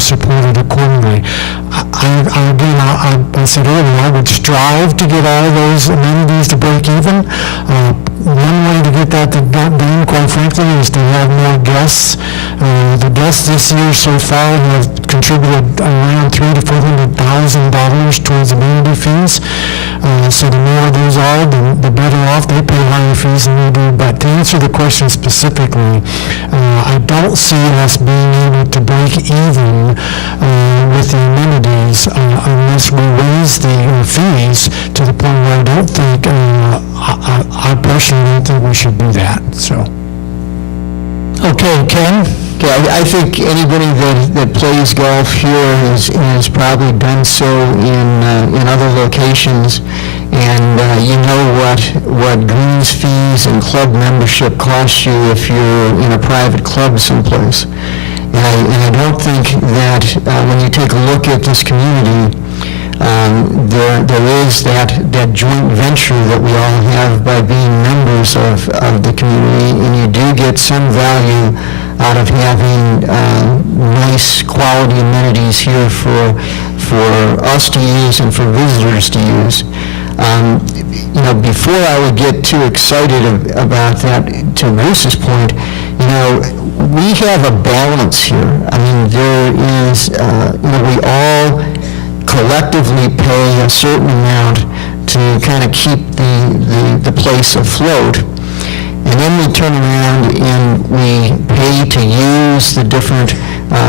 support it accordingly. I said earlier, I would strive to get all those amenities to break even. One way to get that done, quite frankly, is to have more guests. The guests this year so far have contributed around $300,000 to $400,000 towards amenity fees. So the more those are, the better off. They pay higher fees than we do. But to answer the question specifically, I don't see us being able to break even with the amenities unless we raise the fees to the point where I don't think, I personally don't think we should do that. So. Okay, Ken? Yeah, I think anybody that plays golf here has probably done so in other locations, and you know what greens fees and club membership cost you if you're in a private club someplace. And I don't think that when you take a look at this community, there is that joint venture that we all have by being members of the community, and you do get some value out of having nice quality amenities here for us to use and for visitors to use. Before I would get too excited about that, to Bruce's point, we have a balance here. I mean, there is, we all collectively pay a certain amount to kind of keep the place afloat. And then we turn around and we pay to use the different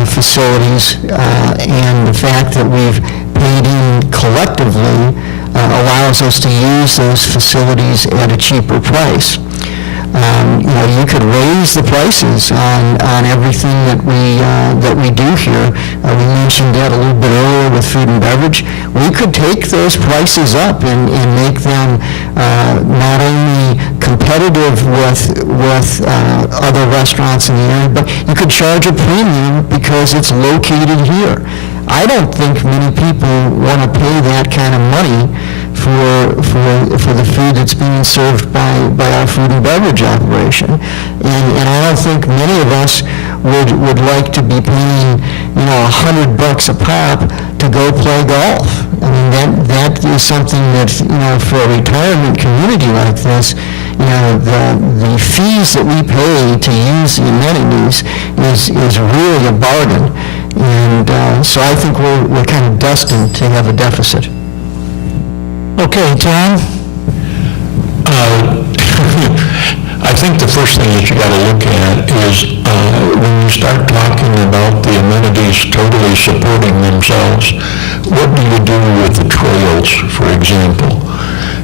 facilities, and the fact that we've paid in collectively allows us to use those facilities at a cheaper price. You could raise the prices on everything that we do here. We mentioned that a little bit earlier with food and beverage. We could take those prices up and make them not only competitive with other restaurants in the area, but you could charge a premium because it's located here. I don't think many people want to pay that kind of money for the food that's being served by our food and beverage operation, and I don't think many of us would like to be paying $100 a pop to go play golf. I mean that is something that for a retirement community like this, the fees that we pay to use the amenities is really a bargain, and so I think we're kind of destined to have a deficit. Okay, Tom? I think the first thing that you got to look at is when you start talking about the amenities totally supporting themselves, what do you do with the trails, for example?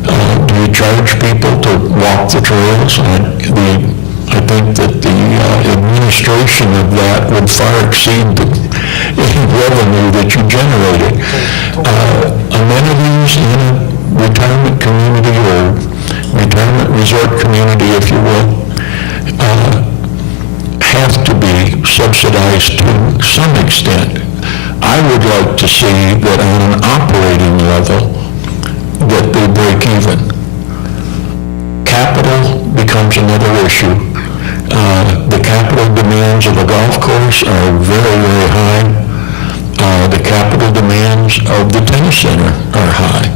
Do you charge people to walk the trails? I think that the administration of that would far exceed any revenue that you generated. Amenities in a retirement community or retirement resort community, if you will, have to be subsidized to some extent. I would like to see that on an operating level that they break even. Capital becomes another issue. The capital demands of a golf course are very, very high. The capital demands of the tennis center are high.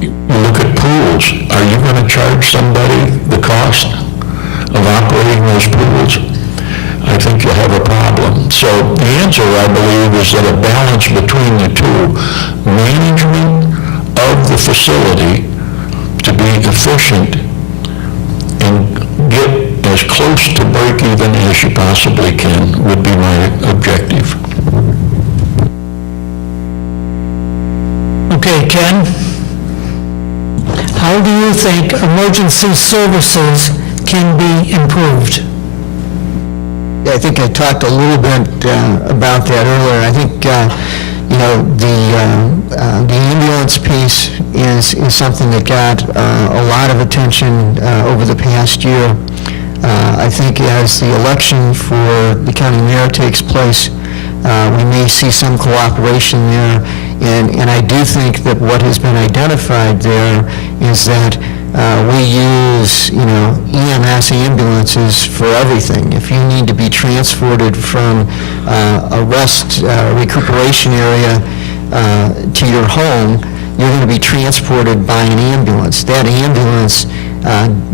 You look at pools. Are you going to charge somebody the cost of operating those pools? I think you'll have a problem. So the answer, I believe, is that a balance between the two, management of the facility to be efficient and get as close to break even as you possibly can would be my objective. Okay, Ken? How do you think emergency services can be improved? I think I talked a little bit about that earlier. I think the ambulance piece is something that got a lot of attention over the past year. I think as the election for the county mayor takes place, we may see some cooperation there, and I do think that what has been identified there is that We use, EMS ambulances for everything. If you need to be transported from a rest recuperation area to your home, you're going to be transported by an ambulance. That ambulance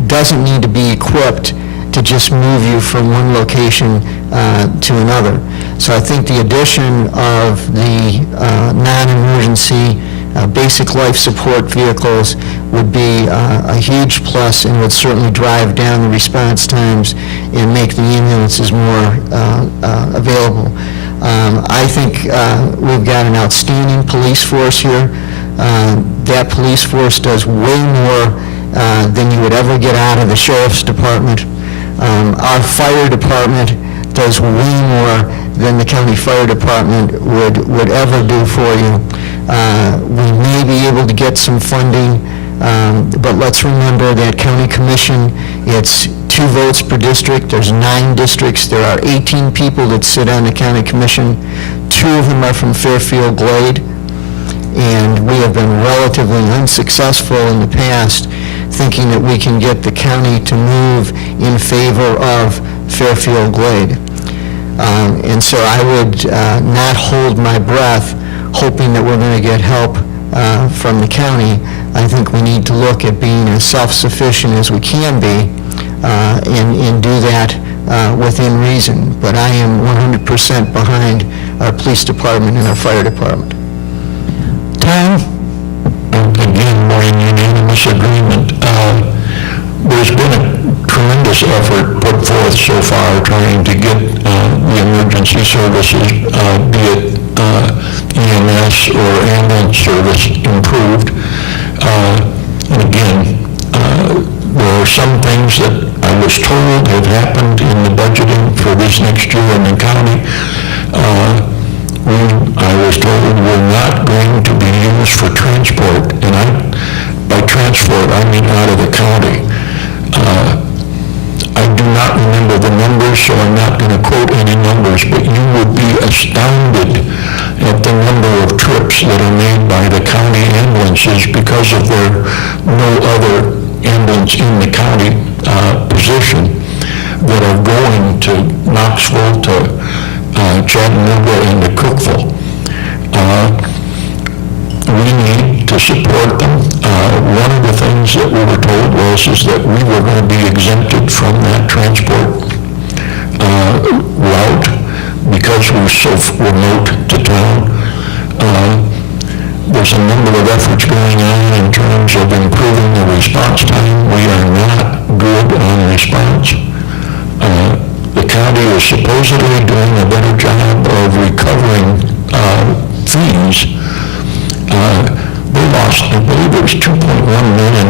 doesn't need to be equipped to just move you from one location to another. So I think the addition of the non-emergency basic life support vehicles would be a huge plus and would certainly drive down the response times and make the ambulances more available. I think we've got an outstanding police force here. That police force does way more than you would ever get out of the sheriff's department. Our fire department does way more than the county fire department would ever do for you. We may be able to get some funding, but let's remember that county commission, it's 2 votes per district. There's 9 districts. There are 18 people that sit on the county commission. 2 of them are from Fairfield Glade, and we have been relatively unsuccessful in the past thinking that we can get the county to move in favor of Fairfield Glade. And so I would not hold my breath hoping that we're going to get help from the county. I think we need to look at being as self-sufficient as we can be and do that within reason. But I am 100% behind our police department and our fire department. Tom? Again, we're in unanimous agreement. There's been a tremendous effort put forth so far trying to get the emergency services, be it EMS or ambulance service, improved. And again, there are some things that I was told have happened in the budgeting for this next year in the county. I was told we're not going to be used for transport, and by transport I mean out of the county. I do not remember the numbers, so I'm not going to quote any numbers, but you would be astounded at the number of trips that are made by the county ambulances because of their no other ambulance in the county position that are going to Knoxville, to Chattanooga, and to Cookville. We need to support them. One of the things that we were told is that we were going to be exempted from that transport route because we're so remote to town. There's a number of efforts going on in terms of improving the response time. We are not good on response. The county is supposedly doing a better job of recovering fees. They lost, I believe it was $2.1 million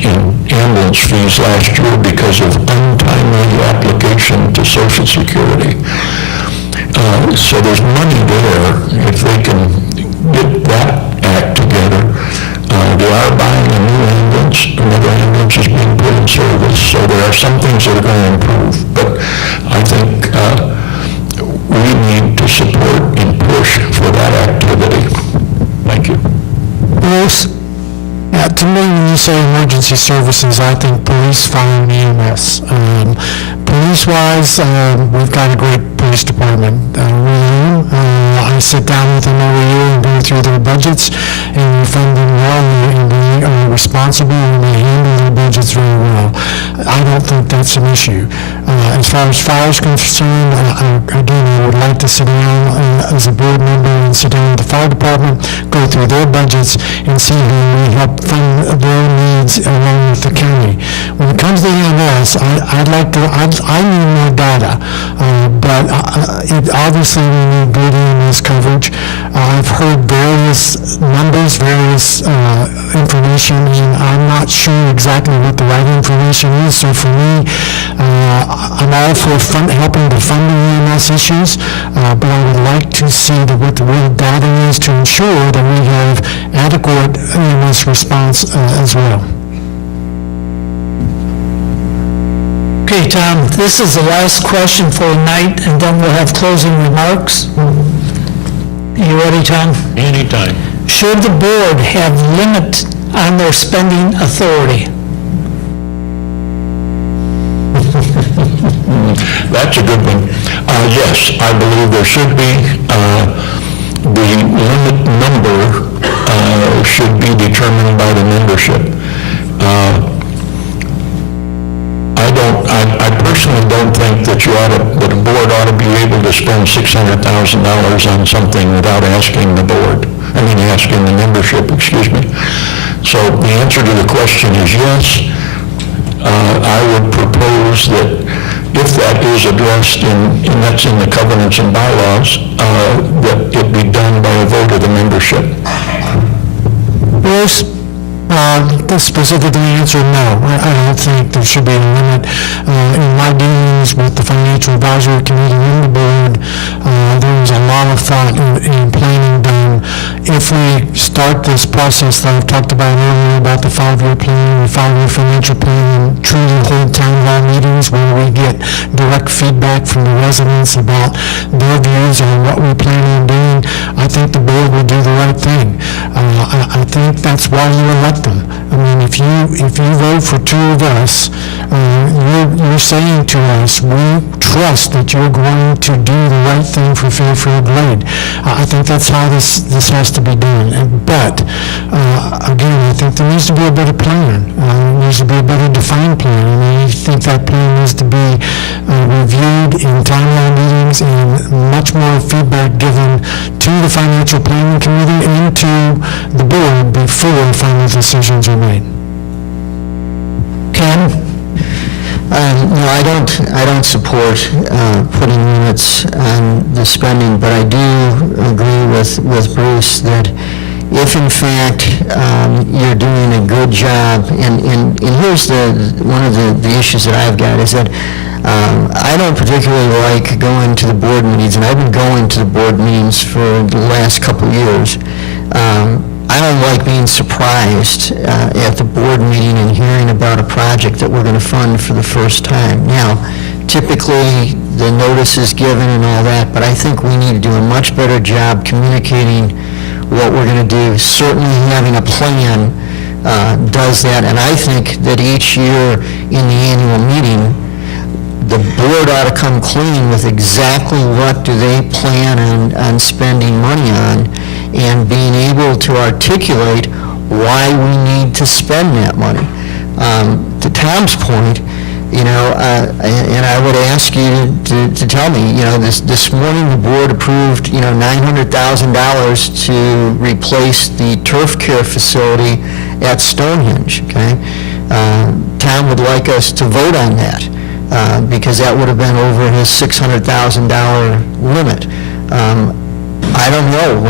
in ambulance fees last year because of untimely application to Social Security. So there's money there if they can get that act together. They are buying a new ambulance. Another ambulance is being put in service. So there are some things that are going to improve. But I think we need to support and push for that activity. Thank you. Bruce? Yeah, to me, when you say emergency services, I think police, fire, and EMS. Police-wise, we've got a great police department. I sit down with them every year and go through their budgets, and we fund them well, and they are responsible, and they handle their budgets very well. I don't think that's an issue. As far as fire is concerned, again, I would like to sit down as a board member and sit down with the fire department, go through their budgets, and see how we help fund their needs along with the county. When it comes to EMS, I need more data, but obviously we need good EMS coverage. I've heard various numbers, various information, and I'm not sure exactly what the right information is. So for me, I'm all for helping to fund the EMS issues, but I would like to see what the real data is to ensure that we have adequate EMS response as well. Okay, Tom, this is the last question for tonight, and then we'll have closing remarks. You ready, Tom? Anytime. Should the board have limit on their spending authority? That's a good one. Yes, I believe there should be, the limit number should be determined by the membership. I personally don't think that that a board ought to be able to spend $600,000 on something without asking the asking the membership, excuse me. So the answer to the question is yes. I would propose that if that is addressed and that's in the covenants and bylaws, that it be done by a vote of the membership. Bruce, to specifically answer, no. I don't think there should be a limit. In my dealings with the Financial Advisory Committee and the board, there was a lot of thought in planning done. If we start this process that I've talked about earlier about the 5-year plan, the 5-year financial plan, and truly hold town hall meetings where we get direct feedback from the residents about their views on what we plan on doing, I think the board will do the right thing. I think that's why you elect them. I mean, if you vote for two of us, you're saying to us, we trust that you're going to do the right thing for Fairfield Glade. I think that's how this has to be done. But again, I think there needs to be a better plan. There needs to be a better defined plan. And I think that plan needs to be reviewed in town hall meetings and much more feedback given to the Financial Planning Committee and to the board before final decisions are made. Ken? No, I don't support putting limits on the spending, but I do agree with Bruce that if in fact you're doing a good job, and here's one of the issues that I've got is that I don't particularly like going to the board meetings, and I've been going to the board meetings for the last couple of years. I don't like being surprised at the board meeting and hearing about a project that we're going to fund for the first time. Now, typically, the notice is given and all that, but I think we need to do a much better job communicating what we're going to do. Certainly having a plan does that, and I think that each year in the annual meeting, the board ought to come clean with exactly what do they plan on spending money on, and being able to articulate why we need to spend that money. To Tom's point, and I would ask you to tell me, this morning the board approved, $900,000 to replace the turf care facility at Stonehenge, okay? Tom would like us to vote on that, because that would have been over his $600,000 limit. I don't know,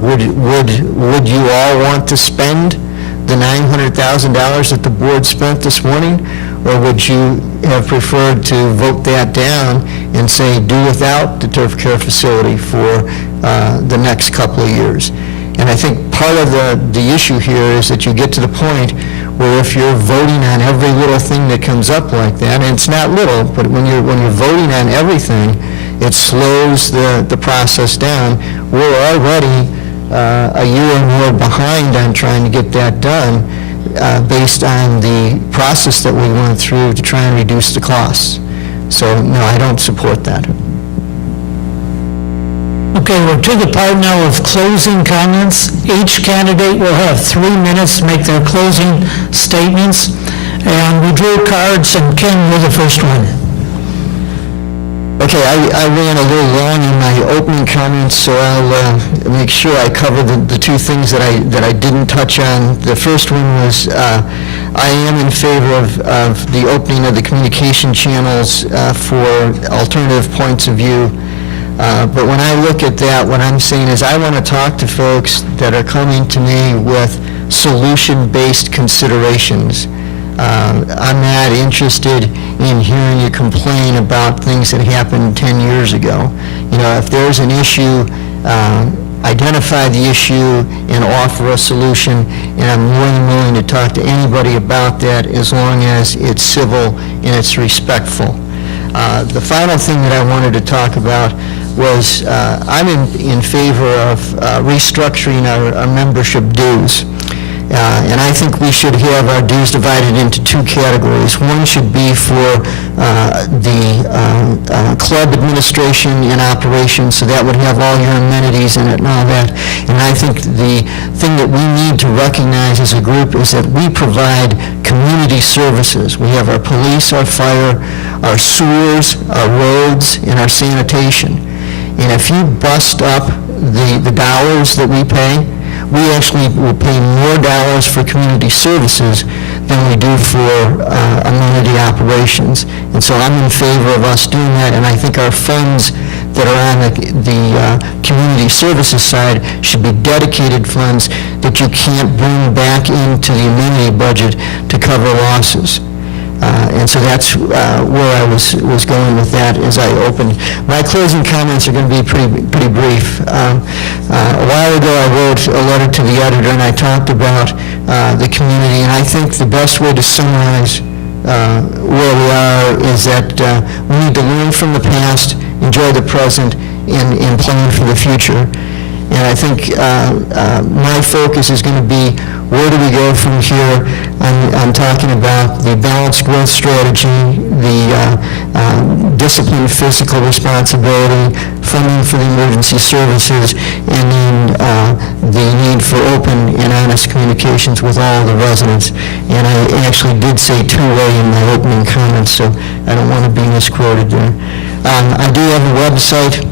would you all want to spend the $900,000 that the board spent this morning? Or would you have preferred to vote that down and say do without the turf care facility for the next couple of years? And I think part of the issue here is that you get to the point where if you're voting on every little thing that comes up like that, and it's not little, but when you're voting on everything, it slows the process down. We're already a year or more behind on trying to get that done based on the process that we went through to try and reduce the costs. So, no, I don't support that. Okay, we're to the part now of closing comments. Each candidate will have 3 minutes to make their closing statements. And we drew cards, and Ken, you're the first one. Okay, I ran a little long in my opening comments, so I'll make sure I cover the two things that I didn't touch on. The first one was I am in favor of the opening of the communication channels for alternative points of view. But when I look at that, what I'm saying is I want to talk to folks that are coming to me with solution-based considerations. I'm not interested in hearing you complain about things that happened 10 years ago. If there's an issue, identify the issue and offer a solution, and I'm more than willing to talk to anybody about that as long as it's civil and it's respectful. The final thing that I wanted to talk about was I'm in favor of restructuring our membership dues. And I think we should have our dues divided into two categories. One should be for the club administration and operations, so that would have all your amenities in it and all that. And I think the thing that we need to recognize as a group is that we provide community services. We have our police, our fire, our sewers, our roads, and our sanitation. And if you bust up the dollars that we pay, we actually will pay more dollars for community services than we do for amenity operations. And so I'm in favor of us doing that, and I think our funds that are on the community services side should be dedicated funds that you can't bring back into the amenity budget to cover losses. And so that's where I was going with that as I opened. My closing comments are going to be pretty brief. A while ago, I wrote a letter to the editor, and I talked about the community, and I think the best way to summarize where we are is that we need to learn from the past, enjoy the present, and plan for the future. And I think my focus is going to be, where do we go from here? I'm talking about the balanced growth strategy, the disciplined fiscal responsibility, funding for the emergency services, and then the need for open and honest communications with all the residents. And I actually did say two-way in my opening comments, so I don't want to be misquoted there. I do have a website.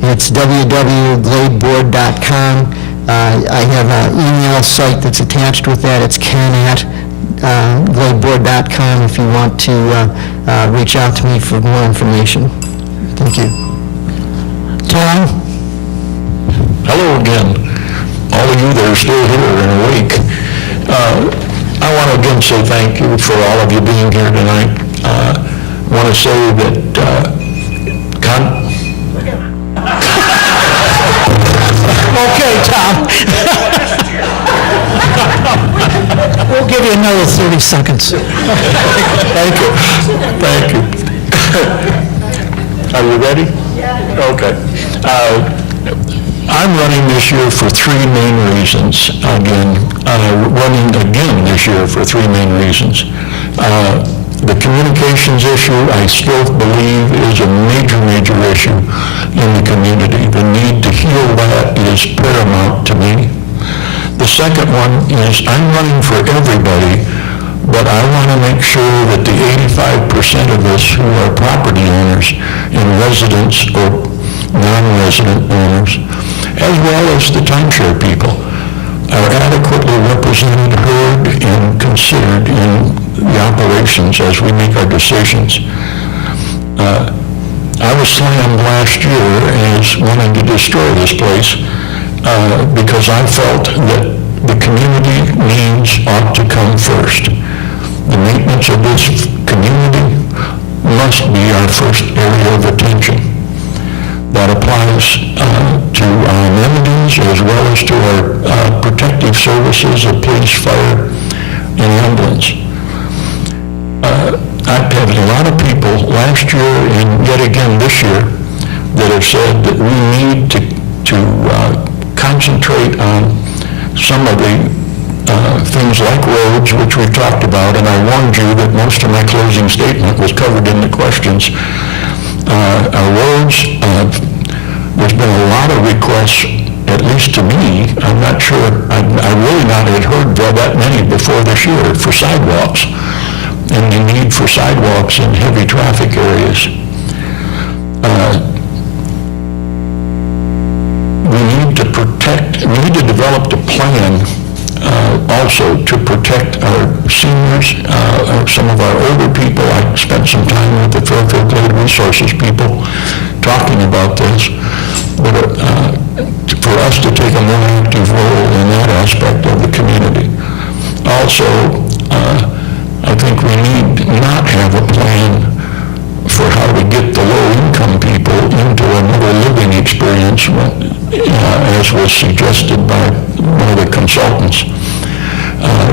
It's www.gladeboard.com. I have an email site that's attached with that. It's ken@gladeboard.com if you want to reach out to me for more information. Thank you. Tom? Hello again, all of you that are still here and awake. I want to again say thank you for all of you being here tonight. I want to say that Okay, Tom. We'll give you another 30 seconds. Thank you. Thank you. Are you ready? Yeah. Okay. I'm running this year for three main reasons. Running again this year for three main reasons. The communications issue, I still believe, is a major issue in the community. The need to heal that is paramount to me. The second one is I'm running for everybody, but I want to make sure that the 85% of us who are property owners and residents or non-resident owners, as well as the timeshare people, are adequately represented, heard, and considered in the operations as we make our decisions. I was slammed last year as wanting to destroy this place because I felt that the community needs ought to come first. The maintenance of this community must be our first area of attention. That applies to our amenities as well as to our protective services of police, fire, and ambulance. I've had a lot of people last year and yet again this year that have said that we need to concentrate on some of the things like roads, which we've talked about, and I warned you that most of my closing statement was covered in the questions. Our roads, there's been a lot of requests, at least to me. I'm not sure, I really not had heard that many before this year, for sidewalks, and the need for sidewalks in heavy traffic areas. We need to develop the plan also to protect our seniors, some of our older people. I spent some time with the Fairfield Glade Resources people talking about this, but for us to take a more active role in that aspect of the community. Also, I think we need not have a plan for how to get the low-income people into another living experience, as was suggested by one of the consultants.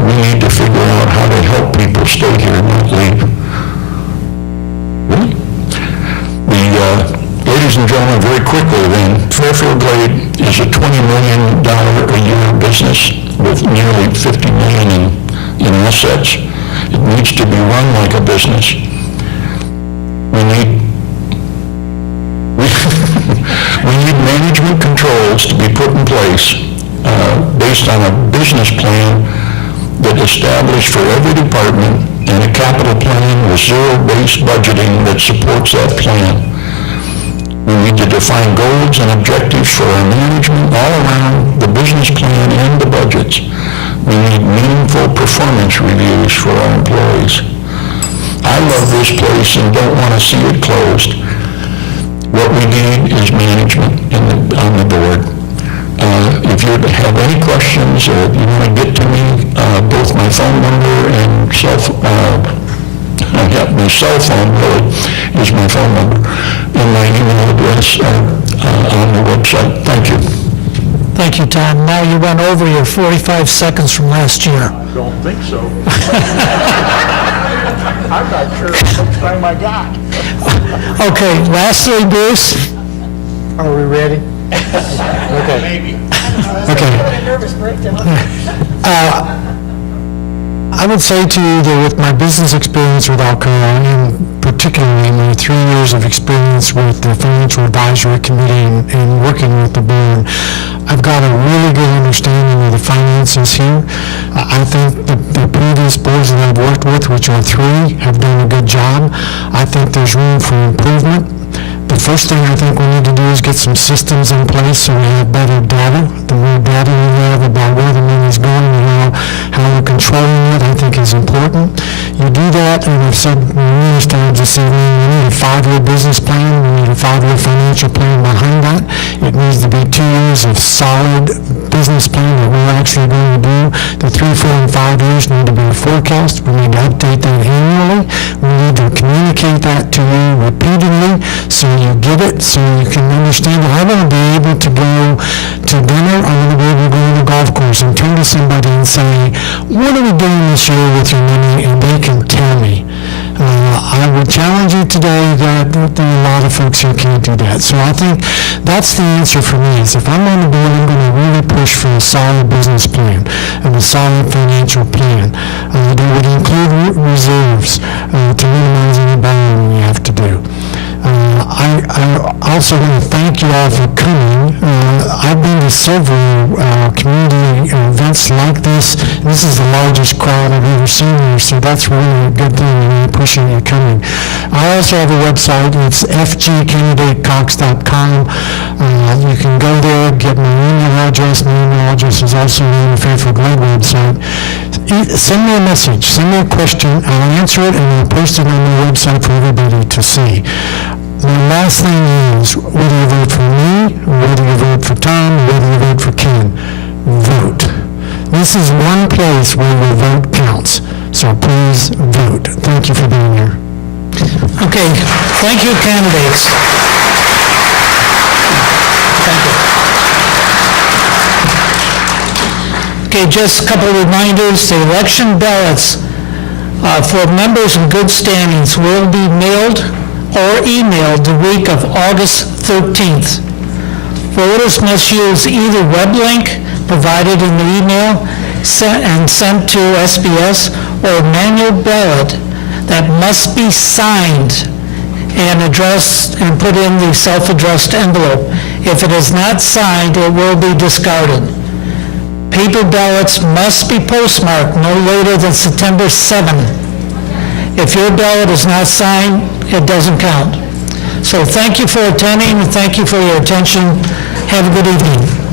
We need to figure out how to help people stay here and not leave. Really? Ladies and gentlemen, very quickly then, Fairfield Glade is a $20 million a year business. with nearly 50 million in assets. It needs to be run like a business. We need management controls to be put in place based on a business plan that established for every department and a capital plan with zero-based budgeting that supports that plan. We need to define goals and objectives for our management all around the business plan and the budgets. We need meaningful performance reviews for our employees. I love this place and don't want to see it closed. What we need is management on the board. If you have any questions or if you want to get to me, both my phone number and my cell phone really is my phone number, and my email address on the website. Thank you. Thank you, Tom. Now you went over your 45 seconds from last year. I don't think so. I'm not sure how much time I got. Okay, lastly, Bruce? Are we ready? Okay. Maybe. Okay. I would say to you that with my business experience with Alcoa, and particularly my 3 years of experience with the Financial Advisory Committee and working with the board, I've got a really good understanding of the finances here. I think the previous boards that I've worked with, which are 3, have done a good job. I think there's room for improvement. The first thing I think we need to do is get some systems in place so we have better data. The more data we have about where the money's going and how we're controlling it, I think is important. You do that, and I've said numerous times this evening, we need a 5-year business plan, we need a 5-year financial plan behind that. It needs to be 2 years of solid business plan that we're actually going to do. The 3, 4, and 5 years need to be a forecast. We need to update that annually. We need to communicate that to you repeatedly so you get it, so you can understand that I want to be able to go to dinner, I want to be able to go to the golf course and turn to somebody and say, what are we doing this year with your money? And they can tell me. I would challenge you today that there are a lot of folks who can't do that. So I think that's the answer for me, is if I'm on the board, I'm going to really push for a solid business plan and a solid financial plan that would include reserves to minimize any borrowing we have to do. I also want to thank you all for coming. I've been to several community events like this. This is the largest crowd I've ever seen here, so that's really a good thing, and I appreciate you coming. I also have a website. It's fgcandidatecox.com. You can go there, get my email address. My email address is also on the Fairfield Glade website. Send me a message, send me a question, I'll answer it, and I'll post it on the website for everybody to see. The last thing is, whether you vote for me, whether you vote for Tom, whether you vote for Ken, vote. This is one place where your vote counts, so please vote. Thank you for being here. Okay, thank you, candidates. Thank you. Okay, just a couple of reminders. The election ballots for members in good standings will be mailed or emailed the week of August 13th. Voters must use either web link provided in the email sent to SBS or manual ballot that must be signed and addressed and put in the self-addressed envelope. If it is not signed, it will be discarded. Paper ballots must be postmarked no later than September 7. If your ballot is not signed, it doesn't count. So thank you for attending, and thank you for your attention. Have a good evening.